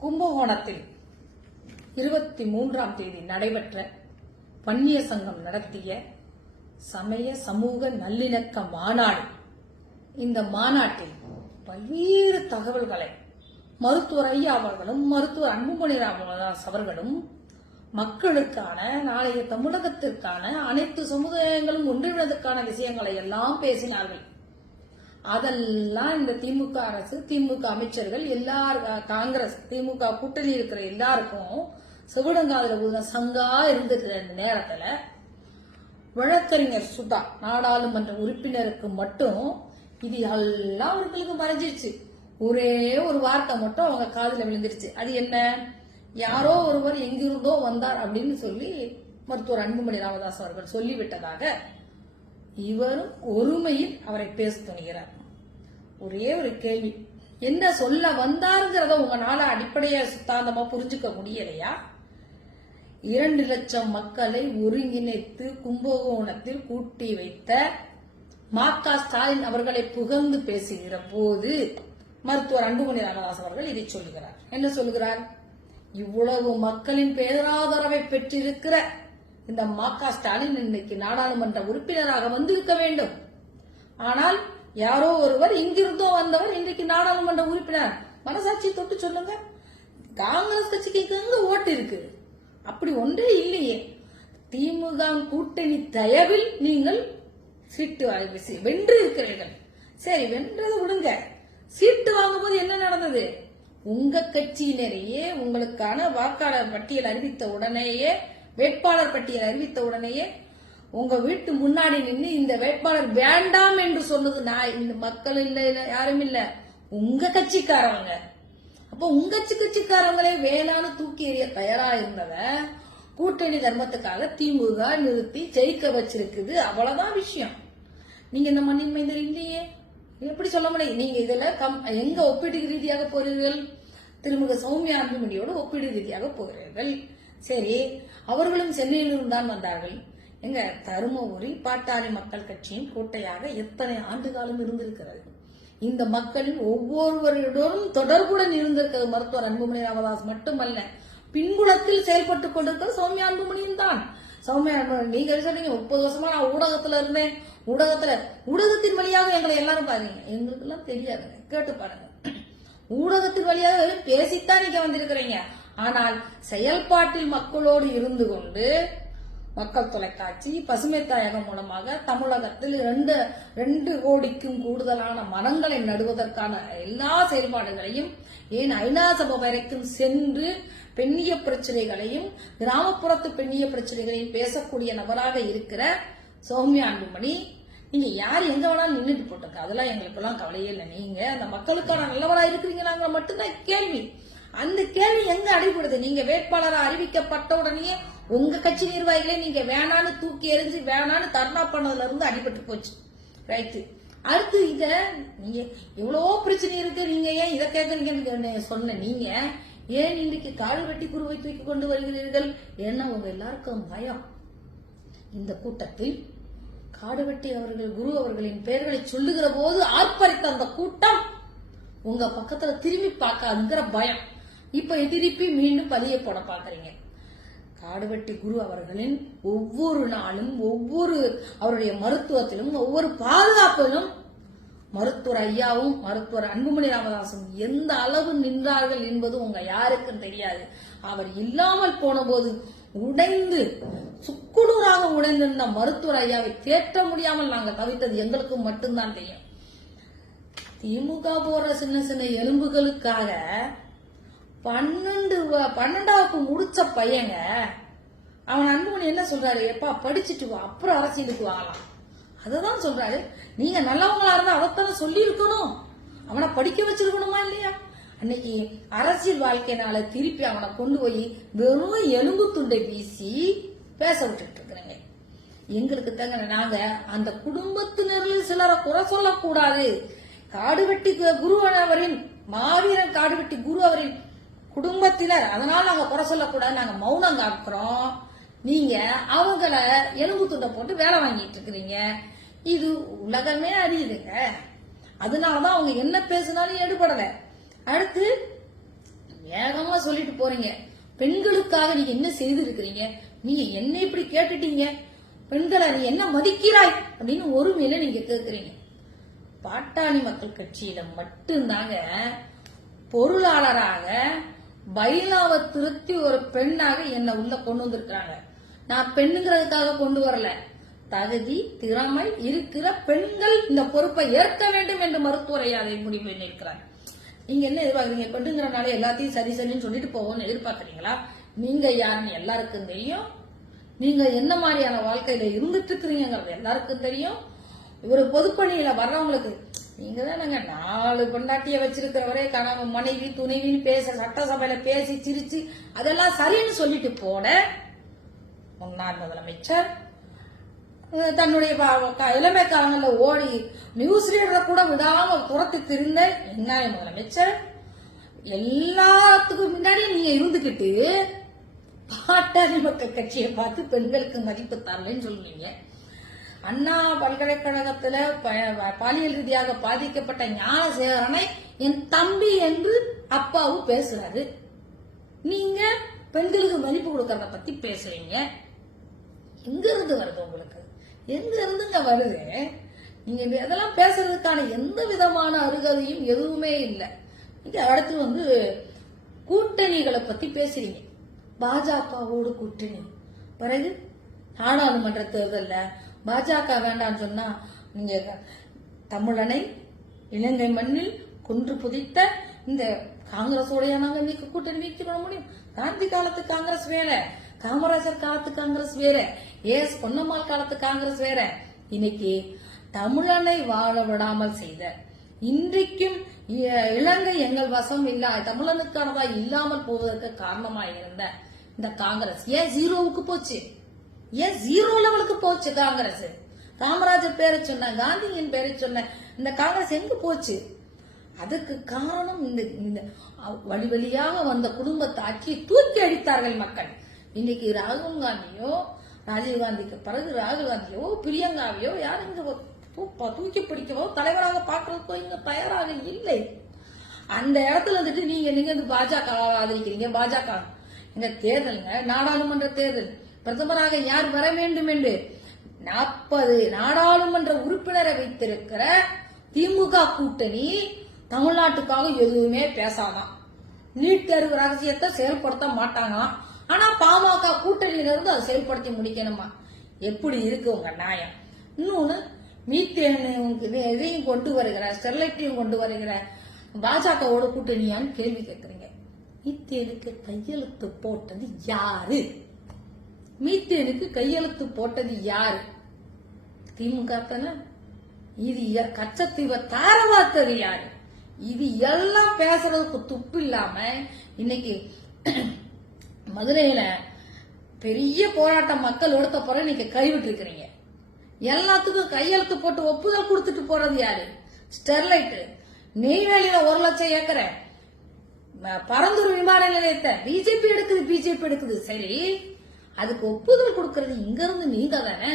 கும்பகோணத்தில் 23ஆம் தேதி நடைபெற்ற வன்னிய சங்கம் நடத்திய சமய சமூக நல்லிணக்க மாநாடு. இந்த மாநாட்டில் பல்வேறு தகவல்களை மருத்துவர் ஐயா அவர்களும் மருத்துவர் அன்புமணி ராமதாஸ் அவர்களும் மக்களுக்கான நாளைய தமிழகத்திற்கான அனைத்து சமுதாயங்களும் ஒன்றிணைவதற்கான விஷயங்களை எல்லாம் பேசினார்கள். அதெல்லாம் இந்த திமுக அரசு, திமுக அமைச்சர்கள், காங்கிரஸ், திமுக கூட்டணி இருக்கிற எல்லாருக்கும் செவிடங்காதுல சங்கா இருந்திருக்கிற நேரத்துல வழக்கறிஞர் சுதா நாடாளுமன்ற உறுப்பினருக்கு மட்டும் இது எல்லாம் அவர்களுக்கு மறைஞ்சிருச்சு. ஒரே ஒரு வார்த்தை மட்டும் அவங்க காதுல விழுந்துருச்சு. அது என்ன? யாரோ ஒருவர் எங்கிருந்தோ வந்தார் அப்படின்னு சொல்லி மருத்துவர் அன்புமணி ராமதாஸ் அவர்கள் சொல்லிவிட்டதாக இவரும் ஒருமையில் அவரை பேச துணிகிறார். ஒரே ஒரு கேள்வி, என்ன சொல்ல வந்தாருங்கிறத உங்களால அடிப்படையா சித்தாந்தமா புரிஞ்சுக்க முடியலையா? 2 லட்சம் மக்களை ஒருங்கிணைத்து கும்பகோணத்தில் கூட்டி வைத்த மா.க. ஸ்டாலின் அவர்களை புகழ்ந்து பேசுகிற போது மருத்துவர் அன்புமணி ராமதாஸ் அவர்கள் இதை சொல்லுகிறார். என்ன சொல்லுகிறார்? இவ்வளவு மக்களின் பேராதரவை பெற்றிருக்கிற இந்த மா.க. ஸ்டாலின் இன்னைக்கு நாடாளுமன்ற உறுப்பினராக வந்திருக்க வேண்டும். ஆனால் யாரோ ஒருவர் இங்கிருந்தோ வந்தவர் இன்றைக்கு நாடாளுமன்ற உறுப்பினர். மனசாட்சி தொட்டு சொல்லுங்க, காங்கிரஸ் கட்சிக்கு எங்க ஓட்டு இருக்கு? அப்படி ஒன்றே இல்லையே. திமுக கூட்டணி தயவில் நீங்கள் சீட்டு வென்று இருக்கிறீர்கள். சரி, வென்றதை விடுங்க. சீட்டு வாங்கும்போது என்ன நடந்தது? உங்க கட்சியினரையே உங்களுக்கான வாக்காளர் பட்டியல் அறிவித்த உடனேயே, வேட்பாளர் பட்டியல் அறிவித்த உடனேயே உங்க வீட்டு முன்னாடி நின்று இந்த வேட்பாளர் வேண்டாம் என்று சொன்னது நான், இந்த மக்கள் இல்ல, யாரும் இல்ல, உங்க கட்சிக்காரவங்க. அப்ப உங்க கட்சிக்காரங்களே வேளாண் தூக்கி எறிய தயாரா இருந்தத கூட்டணி தர்மத்துக்காக திமுக நிறுத்தி ஜெயிக்க வச்சிருக்குது. அவ்வளவுதான் விஷயம். நீங்க இந்த மண்ணின் மைந்தர் இல்லையே, எப்படி சொல்ல முடியும்? நீங்க இதுல எங்க ஒப்பீடு ரீதியாக போறீர்கள்? திருமிகு சௌமியா அன்புமணியோடு ஒப்பீடு ரீதியாக போகிறீர்கள். சரி, அவர்களும் சென்னையிலிருந்து தான் வந்தார்கள். எங்க தருமபுரி பாட்டாளி மக்கள் கட்சியின் கோட்டையாக எத்தனை ஆண்டு காலம் இருந்திருக்கிறது. இந்த மக்களின் ஒவ்வொருவரிடமும் தொடர்புடன் இருந்திருக்கிறது மருத்துவர் அன்புமணி ராமதாஸ் மட்டுமல்ல, பின்புலத்தில் செயல்பட்டுக் கொண்டிருக்கிறது சௌமியா அன்புமணியும் தான். சௌமியா அன்புமணி, நீங்க சொல்றீங்க 30 வருஷமா நான் ஊடகத்துல இருந்தேன், ஊடகத்தின் வழியாக எங்களை எல்லாரும் பாருங்க. எங்களுக்கு எல்லாம் தெரியாதுங்க, கேட்டு பாருங்க. ஊடகத்தின் வழியாக பேசித்தான் நீங்க வந்திருக்கிறீங்க. ஆனால் செயல்பாட்டில் மக்களோடு இருந்து கொண்டு மக்கள் தொலைக்காட்சி, பசுமை தாயகம் மூலமாக தமிழகத்தில் 2 கோடிக்கும் கூடுதலான மரங்களை நடுவதற்கான எல்லா செயல்பாடுகளையும், ஏன் ஐநா சபை வரைக்கும் சென்று பெண்ணிய பிரச்சனைகளையும் கிராமப்புறத்து பெண்ணிய பிரச்சனைகளையும் பேசக்கூடிய நபராக இருக்கிற சௌமியா அன்புமணி, நீங்க யார் எங்க வேணாலும் நின்றுட்டு போட்டுங்க, அதெல்லாம் எங்களுக்கு எல்லாம் கவலையே இல்லை. நீங்க அந்த மக்களுக்கான நல்லவரா இருக்கிறீங்களாங்கிற மட்டும்தான் கேள்வி. அந்த கேள்வி எங்க அடிபடுது? நீங்க வேட்பாளரா அறிவிக்கப்பட்ட உடனே உங்க கட்சி நிர்வாகிகளே நீங்க வேணான்னு தூக்கி எறிஞ்சு வேணான்னு தர்ணா பண்ணதுல இருந்து அடிபட்டு போச்சு. ரைட்டு. அடுத்து இத நீங்க எவ்வளவோ பிரச்சனை இருக்கு, நீங்க ஏன் இதை கேட்கறீங்கன்னு சொன்ன நீங்க ஏன் இன்னைக்கு கால் வெட்டி குருவை தூக்கி கொண்டு வருகிறீர்கள்? ஏன்னா உங்க எல்லாருக்கும் பயம். இந்த கூட்டத்தில் காடுவெட்டி அவர்கள் குரு அவர்களின் பெயர்களை சொல்லுகிற போது ஆர்ப்பரித்த அந்த கூட்டம் உங்க பக்கத்துல திரும்பி பார்க்காதுங்கிற பயம். இப்ப திருப்பி மீண்டும் பதிய போட பாக்குறீங்க. காடுவெட்டி குரு அவர்களின் ஒவ்வொரு நாளும் ஒவ்வொரு அவருடைய மருத்துவத்திலும் ஒவ்வொரு பாதுகாப்பிலும் மருத்துவர் ஐயாவும் மருத்துவர் அன்புமணி ராமதாசும் எந்த அளவு நின்றார்கள் என்பது உங்க யாருக்கும் தெரியாது. அவர் இல்லாமல் போன போது உடைந்து சுக்குடூராக உடைந்திருந்த மருத்துவர் ஐயாவை தேற்ற முடியாமல் நாங்க தவித்தது எங்களுக்கு மட்டும்தான் தெரியும். திமுக போற சின்ன சின்ன எலும்புகளுக்காக 12வது முடிச்ச பையங்க அவன் அன்புமணி என்ன சொல்றாரு? எப்பா படிச்சுட்டு வா, அப்புறம் அரசியலுக்கு வாங்கலாம். அததான் சொல்றாரு. நீங்க நல்லவங்களா இருந்தா அதைத்தானே சொல்லி இருக்கணும். அவனை படிக்க வச்சிருக்கணுமா இல்லையா? அன்னைக்கு அரசியல் வாழ்க்கையினால திருப்பி அவனை கொண்டு போய் வெறும் எலும்பு துண்டை வீசி பேச விட்டுட்டு இருக்கிறேங்க. எங்களுக்கு தாங்க, நாங்க அந்த குடும்பத்தினரில் சிலரை குறை சொல்லக்கூடாது. காடுவெட்டி குரு அவரின் மாவீரன் காடுவெட்டி குரு அவரின் குடும்பத்தினர், அதனால நாங்க குறை சொல்லக்கூடாது, நாங்க மௌனம் காக்கிறோம். நீங்க அவங்கள எலும்பு துண்டை போட்டு வேலை வாங்கிட்டு இருக்கிறீங்க. இது உலகமே அறியுதுங்க. அதனாலதான் அவங்க என்ன பேசினாலும் எடுபடல. அடுத்து வேகமா சொல்லிட்டு போறீங்க. பெண்களுக்காக நீங்க என்ன செய்திருக்கிறீங்க? நீங்க என்ன இப்படி கேட்டுட்டீங்க? பெண்களை நீ என்ன மதிக்கிறாய் அப்படின்னு ஒருமையில நீங்க கேட்கிறீங்க. பாட்டாளி மக்கள் கட்சியில மட்டும்தாங்க பொருளாளராக பைலாவை திருத்தி ஒரு பெண்ணாக என்ன உள்ள கொண்டு வந்திருக்காங்க. நான் பெண்ணுங்கிறதுக்காக கொண்டு வரல, தகுதி திறமை இருக்கிற பெண்கள் இந்த பொறுப்பை ஏற்க வேண்டும் என்று மருத்துவரை அதை முடிவு பண்ணியிருக்கிறார். நீங்க என்ன எதிர்பார்க்கறீங்க? பெண்ணுங்கிறனால எல்லாத்தையும் சரி சரின்னு சொல்லிட்டு போவோம்னு எதிர்பார்க்கறீங்களா? நீங்க யாருன்னு எல்லாருக்கும் தெரியும். நீங்க என்ன மாதிரியான வாழ்க்கையில இருந்துட்டு இருக்கிறீங்கிறது எல்லாருக்கும் தெரியும். ஒரு பொதுப்பணியில வர்றவங்களுக்கு நீங்க தானங்க 4 பொண்டாட்டிய வச்சிருக்கிறவரே கணவன் மனைவி துணைவின்னு பேச சட்டசபையில பேசி சிரிச்சு அதெல்லாம் சரின்னு சொல்லிட்டு போன முன்னாள் முதலமைச்சர் தன்னுடைய இளமை காலங்கள்ல ஓடி நியூஸ் ரீடரை கூட விடாம துரத்தி திரிந்த என்னாய முதலமைச்சர் எல்லாத்துக்கும் முன்னாடி நீங்க இருந்துகிட்டு பாட்டாளி மக்கள் கட்சியை பார்த்து பெண்களுக்கு மதிப்பு தரலன்னு சொல்லுவீங்க. அண்ணா பல்கலைக்கழகத்துல பாலியல் ரீதியாக பாதிக்கப்பட்ட ஞானசேகரனை என் தம்பி என்று அப்பாவும் பேசுறாரு. நீங்க பெண்களுக்கு மதிப்பு கொடுக்கறத பத்தி பேசுறீங்க. எங்க இருந்து வருது உங்களுக்கு? எங்க இருந்துங்க வருது? நீங்க இதெல்லாம் பேசுறதுக்கான எந்த விதமான அருகதையும் எதுவுமே இல்லை. இங்க அடுத்து கூட்டணிகளை பத்தி பேசுறீங்க. பாஜகவோடு கூட்டணி, பிறகு நாடாளுமன்ற தேர்தல்ல பாஜக வேண்டான்னு சொன்னா நீங்க தமிழனை இலங்கை மண்ணில் கொன்று புதைத்த இந்த காங்கிரஸோடைய நாங்க இன்னைக்கு கூட்டணி வைக்க முடியும்? காந்தி காலத்து காங்கிரஸ் வேற, காமராஜர் காலத்து காங்கிரஸ் வேற, ஏஎஸ் பொன்னம்மாள் காலத்து காங்கிரஸ் வேற. இன்னைக்கு தமிழனை வாழ விடாமல் செய்த, இன்றைக்கும் இலங்கை எங்கள் வசம் இல்ல தமிழனுக்கானதா இல்லாமல் போவதற்கு காரணமாக இருந்த இந்த காங்கிரஸ் ஏன் ஜீரோவுக்கு போச்சு? ஏன் ஜீரோ லெவலுக்கு போச்சு காங்கிரஸ்? காமராஜர் பேரை சொன்ன, காந்தியின் பேரை சொன்ன இந்த காங்கிரஸ் எங்க போச்சு? அதுக்கு காரணம் இந்த வழி வழியாக வந்த குடும்பத்தை ஆட்சி தூக்கி அடித்தார்கள் மக்கள். இன்னைக்கு ராகுல் காந்தியோ, ராஜீவ்காந்திக்கு பிறகு ராகுல் காந்தியோ பிரியங்காவையோ யாரும் இங்க தூக்கி பிடிக்கவோ தலைவராக பாக்குறதுக்கோ இங்க தயாராக இல்லை. அந்த இடத்துல நீங்க பாஜக ஆதரிக்கிறீங்க. பாஜக இந்த தேர்தலுங்க நாடாளுமன்ற தேர்தல், பிரதமராக யார் வர வேண்டும் என்று 40 நாடாளுமன்ற உறுப்பினரை வைத்திருக்கிற திமுக கூட்டணி தமிழ்நாட்டுக்காக எதுவுமே பேசாதான். நீட் தேர்வு ரகசியத்தை செயல்படுத்த மாட்டாங்களாம். ஆனா பாமக கூட்டணியில இருந்து அதை செயல்படுத்தி முடிக்கணுமா? எப்படி இருக்கு உங்க நியாயம்? இன்னொன்னு இதையும் கொண்டு வருகிற, ஸ்டெர்லைட்டையும் கொண்டு வருகிற பாஜகவோட கூட்டணியான்னு கேள்வி கேட்கறீங்க. மீத்தேனுக்கு கையெழுத்து போட்டது யாரு? மீத்தேனுக்கு கையெழுத்து போட்டது யாரு? திமுக தானே. இது கச்சத்தீவை தாரவாத்தது யாரு? இது எல்லாம் பேசுறதுக்கு துப்பு இல்லாம இன்னைக்கு மதுரையில பெரிய போராட்டம் மக்கள் எடுத்த பிறகு நீங்க கைவிட்டு இருக்கிறீங்க. எல்லாத்துக்கும் கையெழுத்து போட்டு ஒப்புதல் கொடுத்துட்டு போறது யாரு? ஸ்டெர்லைட். நெய்வேலியில 1 லட்சம் ஏக்கரை பரந்தூர் விமான நிலையத்தை பிஜேபி எடுக்குது. சரி, அதுக்கு ஒப்புதல் கொடுக்கறது இங்க இருந்து நீங்க தானே.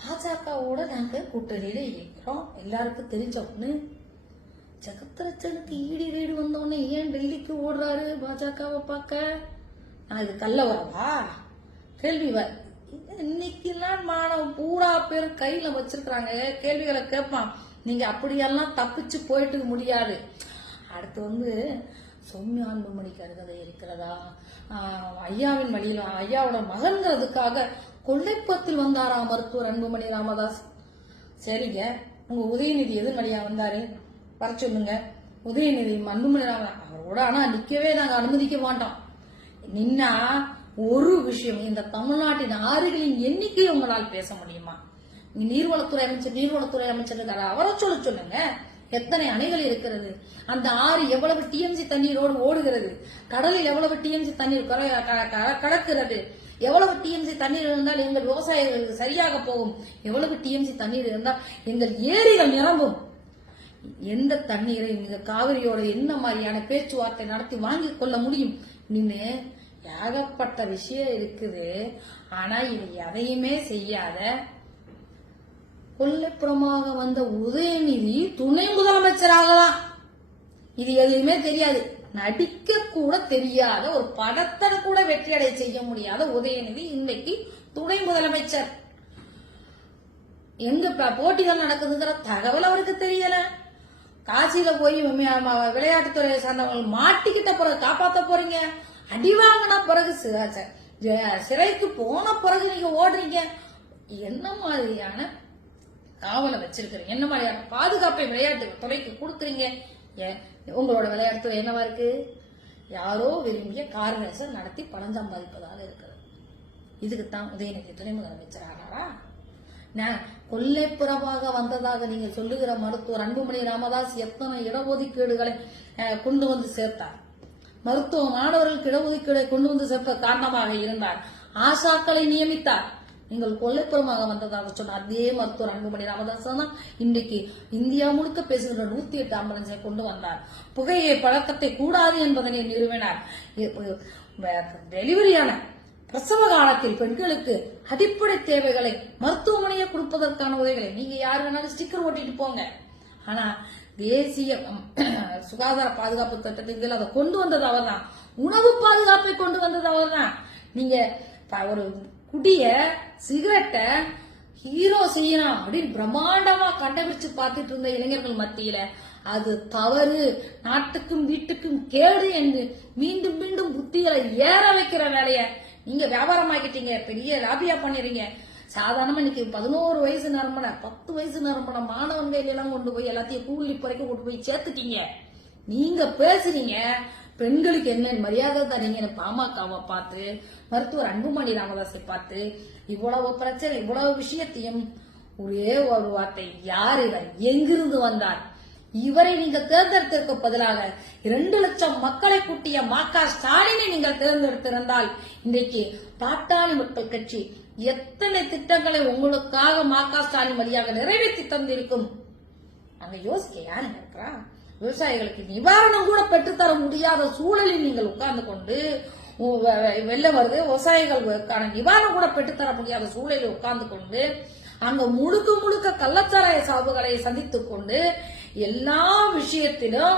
பாஜகவோட நாங்க கூட்டணியில இருக்கிறோம். எல்லாருக்கும் தெரிஞ்ச ஒண்ணு, ஜெகத்ரட்சனுக்கு ஈடி ரெய்டு வந்தோடனே ஏன் டெல்லிக்கு ஓடுறாரு பாஜகவை பார்க்க? நான் இது கல்ல வரவா கேள்வி இன்னைக்கெல்லாம் மாணவ பூரா பேர் கையில வச்சிருக்காங்க. கேள்விகளை கேட்பான். நீங்க அப்படியெல்லாம் தப்பிச்சு போயிட்டு முடியாது. அடுத்து சௌமியா அன்புமணிக்கு அருகதை இருக்கிறதா? ஐயாவின் வழியில் ஐயாவோட மகன்கிறதுக்காக கொள்ளைப்பத்தில் வந்தாரா மருத்துவர் அன்புமணி ராமதாஸ்? சரிங்க, உங்க உதயநிதி எது வழியா வந்தாரு? வர சொல்லுங்க. உதயநிதி அன்புமணி ராமதாஸ் அவரோட ஆனா நிக்கவே நாங்க அனுமதிக்க மாட்டோம். நின்னா ஒரு விஷயம், இந்த தமிழ்நாட்டின் ஆறுகளின் எண்ணிக்கை உங்களால் பேச முடியுமா? நீர்வளத்துறை அமைச்சர் இருக்காரு, அவரை சொல்லுங்க. எத்தனை அணைகள் இருக்கிறது? அந்த ஆறு எவ்வளவு டிஎம்சி தண்ணீரோடு ஓடுகிறது? கடலில் எவ்வளவு டிஎம்சி தண்ணீர் கடக்கிறது? எவ்வளவு டிஎம்சி தண்ணீர் இருந்தால் எங்கள் விவசாயிகளுக்கு சரியாக போகும்? எவ்வளவு டிஎம்சி தண்ணீர் இருந்தால் எங்கள் ஏரிகள் நிரம்பும்? எந்த தண்ணீரை நீங்க காவிரியோட என்ன மாதிரியான பேச்சுவார்த்தை நடத்தி வாங்கிக் கொள்ள முடியும்? நீங்க ஏகப்பட்ட விஷயம் இருக்குது. ஆனா இது எதையுமே செய்யாத கொல்லைப்புறமாக வந்த உதயநிதி துணை முதலமைச்சராகலாம். இது எதுவுமே தெரியாது. நடிக்க கூட தெரியாத ஒரு படத்தை கூட வெற்றியடை செய்ய முடியாத உதயநிதி இன்னைக்கு துணை முதலமைச்சர். எங்க போட்டிகள் நடக்குதுங்கிற தகவல் அவருக்கு தெரியல. காசியில போய் விளையாட்டுத்துறையை சார்ந்தவங்க மாட்டிக்கிட்ட பிறகு காப்பாத்த போறீங்க, அடி வாங்கின பிறகு சிறைக்கு போன பிறகு நீங்க ஓடுறீங்க. என்ன மாதிரியான காவலை வச்சிருக்கிறீங்க, என்ன மாதிரியான பாதுகாப்பை விளையாட்டு துறைக்கு கொடுக்குறீங்க? உங்களோட விளையாட்டுத்துறை என்னவா இருக்கு? யாரோ விரும்பிய கார் ரேசர் நடத்தி பணம் சம்பாதிப்பதாக இருக்கிறது. இதுக்குத்தான் உதயநிதி துணை முதலமைச்சர் ஆனாரா? கொல்லைப்புறமாக வந்ததாக நீங்க சொல்லுகிற மருத்துவர் அன்புமணி ராமதாஸ் எத்தனை இடஒதுக்கீடுகளை கொண்டு வந்து சேர்த்தார். மருத்துவ மாணவர்களுக்கு இடஒதுக்கீடை கொண்டு வந்து சேர்த்த காரணமாக இருந்தார். ஆசாக்களை நியமித்தார். நீங்கள் கொல்லைப்புறமாக வந்ததாக சொன்ன அதே மருத்துவர் அன்புமணி ராமதாஸ் தான் இன்றைக்கு இந்தியா முழுக்க பேசுகின்ற 108 ஆம்புலன்ஸை கொண்டு வந்தார். புகையை பழக்கத்தை கூடாது என்பதனை நிறுவினார். டெலிவரியான பிரசவ காலத்தில் பெண்களுக்கு அடிப்படை தேவைகளை மருத்துவமனையை கொடுப்பதற்கான உதவிகளை நீங்க யார் வேணாலும் ஸ்டிக்கர் ஓட்டிட்டு போங்க. ஆனா தேசிய சுகாதார பாதுகாப்பு திட்டத்தில் அதை கொண்டு வந்தது அவர் தான். உணவு பாதுகாப்பை கொண்டு வந்தது அவர் தான். நீங்க ஒரு குடிய சிகரெட்டை ஹீரோ செய்யணும் அப்படின்னு பிரம்மாண்டமா கண்டுபிடிச்சு பார்த்துட்டு இருந்த இளைஞர்கள் மத்தியில அது தவறு, நாட்டுக்கும் வீட்டுக்கும் கேடு என்று மீண்டும் மீண்டும் புத்திகளை ஏற வைக்கிற வேலைய நீங்க வியாபாரமாக்கிட்டீங்க, பெரிய லாபியா பண்ணிடுறீங்க. சாதாரணமா இன்னைக்கு 11 வயசு நரம்பன 10 வயசு நரம்பன மாணவன் எல்லாம் கொண்டு போய் எல்லாத்தையும் கூலி குறைக்க கொண்டு போய் சேர்த்துட்டீங்க. நீங்க பேசுறீங்க பெண்களுக்கு என்ன மரியாதை தரீங்கன்னு பாமகவை பார்த்து, மருத்துவர் அன்புமணி ராமதாஸை பார்த்து இவ்வளவு பிரச்சனை இவ்வளவு விஷயத்தையும் ஒரே ஒரு வார்த்தை, யார் இவர், எங்கிருந்து வந்தார், இவரை நீங்க தேர்ந்தெடுத்திருக்க பதிலாக 2 லட்சம் மக்களை கூட்டிய மா.க. ஸ்டாலினை நீங்கள் தேர்ந்தெடுத்திருந்தால் இன்றைக்கு பாட்டாளி மக்கள் கட்சி எத்தனை திட்டங்களை உங்களுக்காக மா.க. ஸ்டாலின் வழியாக நிறைவேற்றி தந்திருக்கும். அங்க யோசிக்க யாருங்க இருக்கிறா? விவசாயிகளுக்கு நிவாரணம் கூட பெற்றுத்தர முடியாத சூழலில் நீங்கள் உட்கார்ந்து கொண்டு வெள்ளம் வருது, விவசாயிகளுக்கான நிவாரணம் கூட பெற்றுத்தர முடியாத சூழலில் உட்கார்ந்து கொண்டு அங்க முழுக்க முழுக்க கள்ளச்சாராய சாவுகளை சந்தித்துக் கொண்டு எல்லா விஷயத்திலும்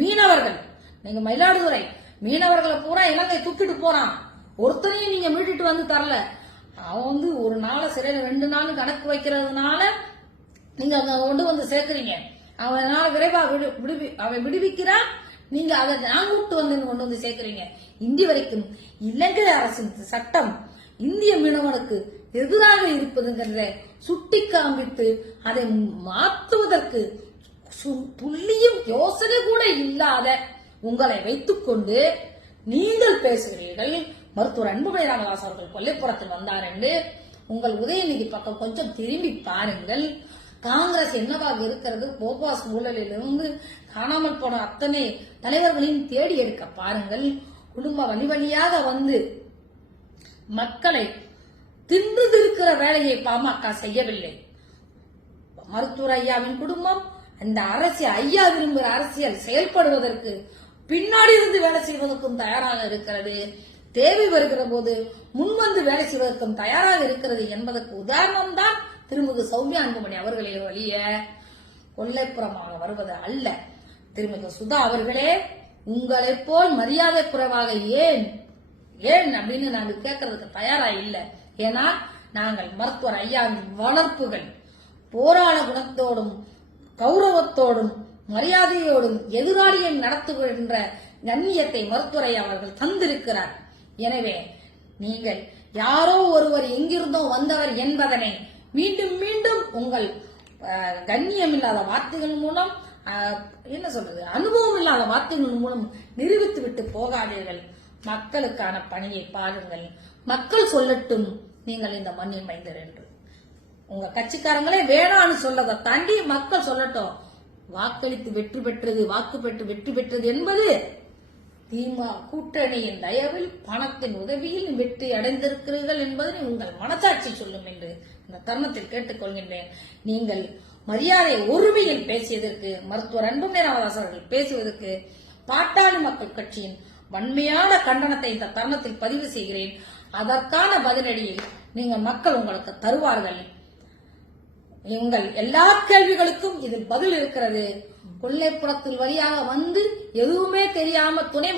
மீனவர்கள், நீங்க மயிலாடுதுறை மீனவர்களை பூரா இலங்கை தூக்கிட்டு போறான், ஒருத்தரையும் நீங்க மீட்டுட்டு வந்து தரல. அவன் ஒரு நாளை சிறையில 2 நாள் கணக்கு வைக்கிறதுனால நீங்க அங்க கொண்டு வந்து சேர்க்கிறீங்க. அவனால விரைவாக அவன் விடுவிக்கிறான், நீங்க அதை நாங்கூட்டு வந்து கொண்டு வந்து சேர்க்கிறீங்க. இந்தி வரைக்கும் இலங்கை அரசின் சட்டம் இந்திய மீனவனுக்கு எதிராக இருப்பதுங்கிறத சுட்டி காண்பித்து அதை மாற்றுவதற்கு துல்லியும் யோசனை கூட இல்லாத உங்களை வைத்துக் கொண்டு நீங்கள் பேசுகிறீர்கள். மருத்துவர் அன்புமணி ராமதாஸ் அவர்கள் கொல்லைப்புறத்தில் வந்தார் என்று உங்கள் உதயநிதி பக்கம் கொஞ்சம் திரும்பி பாருங்கள். காங்கிரஸ் என்னவாக இருக்கிறது, போபாஸ் ஊழலிலிருந்து காணாமல் போன அத்தனை தலைவர்களையும் தேடி எடுக்க பாருங்கள். குடும்ப வழி வழியாக வந்து மக்களை தின்றுதிருக்கிற வேலையை பாமக செய்யவில்லை. மருத்துவர் ஐயாவின் குடும்பம் அந்த அரசியல் ஐயா விரும்புகிற அரசியல் செயல்படுவதற்கு பின்னாடி இருந்து வேலை செய்வதற்கும் தயாராக இருக்கிறது. தேவை வருகிற போது முன்வந்து வேலை செய்வதற்கும் தயாராக இருக்கிறது என்பதற்கு உதாரணம் தான் திருமிகு சௌமியா அன்புமணி அவர்களே வழிய கொல்லைப்புறமாக வருவது அல்ல. திருமிகு சுதா அவர்களே, உங்களை போல் மரியாதை குறைவாக ஏன் அப்படின்னு நாங்கள் கேட்கறதுக்கு தயாரா இல்லை. ஏன்னா நாங்கள் மருத்துவர் ஐயாவின் வளர்ப்புகள் போராட குணத்தோடும் கௌரவத்தோடும் மரியாதையோடும் எதிராளியை நடத்துகின்ற கண்ணியத்தை மருத்துவரை அவர்கள் தந்திருக்கிறார். எனவே நீங்கள் யாரோ ஒருவர் எங்கிருந்தோ வந்தவர் என்பதனை மீண்டும் மீண்டும் உங்கள் கண்ணியம் இல்லாத வார்த்தைகள் மூலம் என்ன சொல்றது அனுபவம் இல்லாத வார்த்தைகள் மூலம் நிரூபித்து விட்டு போகாதீர்கள். மக்களுக்கான பணியை பாருங்கள். மக்கள் சொல்லட்டும் நீங்கள் இந்த மண்ணின் மைந்தர் என்று. உங்க கட்சிக்காரங்களே வேணான்னு சொல்லதை தாண்டி மக்கள் சொல்லட்டும். வாக்களித்து வெற்றி பெற்றது, வாக்கு பெற்று வெற்றி பெற்றது என்பது திமுக கூட்டணியின் தயவில் பணத்தின் உதவியில் வெற்றி அடைந்திருக்கிறீர்கள் என்பதை உங்கள் மனசாட்சி சொல்லும் என்று இந்த தருணத்தில் கேட்டுக்கொள்கின்றேன். நீங்கள் மரியாதை உரிமையில் பேசியதற்கு, மருத்துவர் அன்புமணி ராமதாஸ் அவர்கள் பேசுவதற்கு பாட்டாளி மக்கள் கட்சியின் வன்மையான கண்டனத்தை இந்த தருணத்தில் பதிவு செய்கிறேன். அதற்கான பதிலடியில் நீங்கள் மக்கள் உங்களுக்கு தருவார்கள். உங்கள் எல்லா கேள்விகளுக்கும் இதில் பதில் இருக்கிறது. கொல்லைப்புறத்தில் வழியாக வந்து எதுவுமே தெரியாம துணை